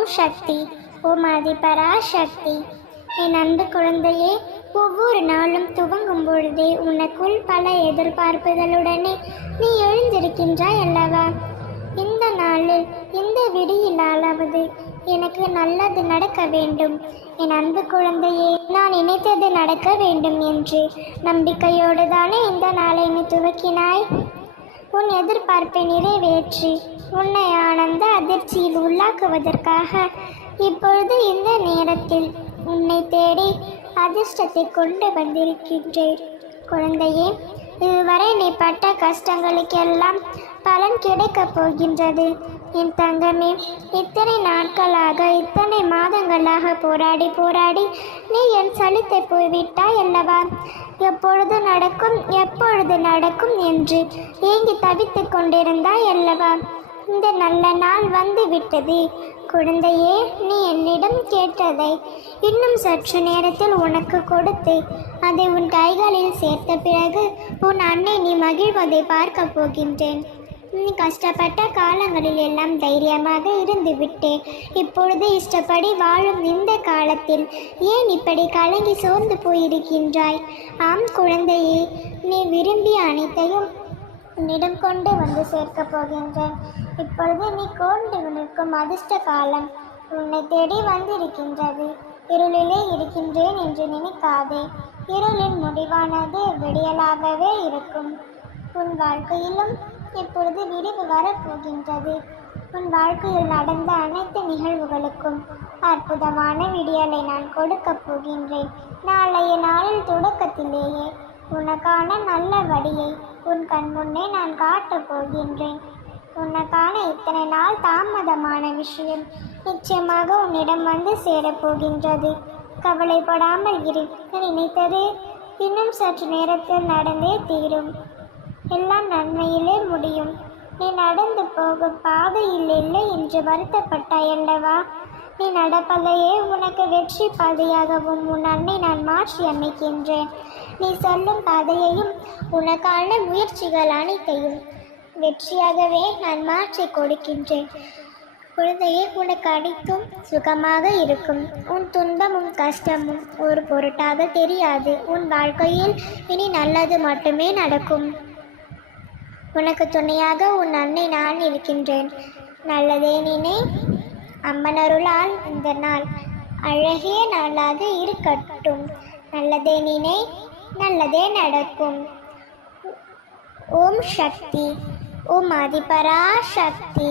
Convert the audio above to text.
ஓம் சக்தி. ஓம் ஆதிபராசக்தி. என் அன்பு குழந்தையே, ஒவ்வொரு நாளும் துவங்கும் பொழுதே உனக்குள் பல எதிர்பார்ப்புகளுடனே நீ எழுந்திருக்கின்றாய் அல்லவா? இந்த நாளில் இந்த விடியிலாவது எனக்கு நல்லது நடக்க வேண்டும், என் அன்பு குழந்தையே, நான் நினைத்தது நடக்க வேண்டும் என்று நம்பிக்கையோடு தானே இந்த நாளை நீ துவக்கினாய். உன் எதிர்பார்ப்பை நிறைவேற்றி உன்னை ஆனந்த அதிர்ச்சியில் உள்ளாக்குவதற்காக இப்பொழுது இந்த நேரத்தில் உன்னை தேடி அதிர்ஷ்டத்தை கொண்டு வந்திருக்கின்றேன். குழந்தையே, இதுவரை நீ பட்ட கஷ்டங்களுக்கெல்லாம் பலன் கிடைக்கப் போகின்றது. என் தங்கமே, இத்தனை நாட்களாக இத்தனை மாதங்களாக போராடி போராடி நீ என் சலித்தை போய்விட்டாய் அல்லவா? எப்பொழுது நடக்கும் எப்பொழுது நடக்கும் என்று ஏங்கி தவித்து கொண்டிருந்தாய் அல்லவா? இந்த நல்ல நாள் வந்து விட்டது. குழந்தையே, நீ என்னிடம் கேட்டதை இன்னும் சற்று நேரத்தில் உனக்கு கொடுத்து அதை உன் கைகளில் சேர்த்த பிறகு உன் அன்னை நீ மகிழ்வதை பார்க்க போகின்றேன். நீ கஷ்டப்பட்ட காலங்களில் எல்லாம் தைரியமாக இருந்து விட்டேன். இப்பொழுது இஷ்டப்படி வாழும் இந்த காலத்தில் ஏன் இப்படி கலங்கி சோர்ந்து போயிருக்கின்றாய்? ஆம் குழந்தையே, நீ விரும்பிய அனைத்தையும் உன்னிடம் கொண்டு வந்து சேர்க்கப் போகின்றேன். இப்பொழுது நீ கொண்டு நிற்கும் அதிர்ஷ்ட காலம் உன்னை தேடி வந்திருக்கின்றது. இருளிலே இருக்கின்றேன் என்று நினைக்காதே. இருளின் முடிவானது விடியலாகவே இருக்கும். உன் வாழ்க்கையிலும் இப்பொழுது விரிவு வரப்போகின்றது. உன் வாழ்க்கையில் நடந்த அனைத்து நிகழ்வுகளுக்கும் அற்புதமான விடியலை நான் கொடுக்கப் போகின்றேன். நாளைய நாளில் தொடக்கத்திலேயே உனக்கான நல்ல வழியை உன் கண் முன்னே நான் காட்டப் போகின்றேன். உனக்கான இத்தனை நாள் தாமதமான விஷயம் நிச்சயமாக உன்னிடம் வந்து சேரப்போகின்றது. கவலைப்படாமல் இரு. நினைத்தது இன்னும் சற்று நேரத்தில் நடந்தே தீரும். எல்லாம் நன்மையிலே முடியும். நீ நடந்து போகும் பாதையில் இல்லை என்று வருத்தப்பட்டாய் அல்லவா? நீ நடப்பதையே உனக்கு வெற்றி பாதையாகவும் உன் அன்னை நான் மாற்றி அமைக்கின்றேன். நீ சொல்லும் பாதையையும் உனக்கான முயற்சிகள் அனைத்தையும் வெற்றியாகவே நான் மாற்றி கொடுக்கின்றேன். குழந்தையே, உனக்கு அனைத்தும் சுகமாக இருக்கும். உன் துன்பமும் கஷ்டமும் ஒரு பொருட்டாக தெரியாது. உன் வாழ்க்கையில் இனி நல்லது மட்டுமே நடக்கும். உனக்கு துணையாக உன் அன்னை நான் இருக்கின்றேன். நல்லதே நினை. அம்மனருளால் இந்த நாள் அழகிய நாளாக இருக்கட்டும். நல்லதே நினை, நல்லதே நடக்கும். ஓம் சக்தி. ஓம் ஆதிபராசக்தி.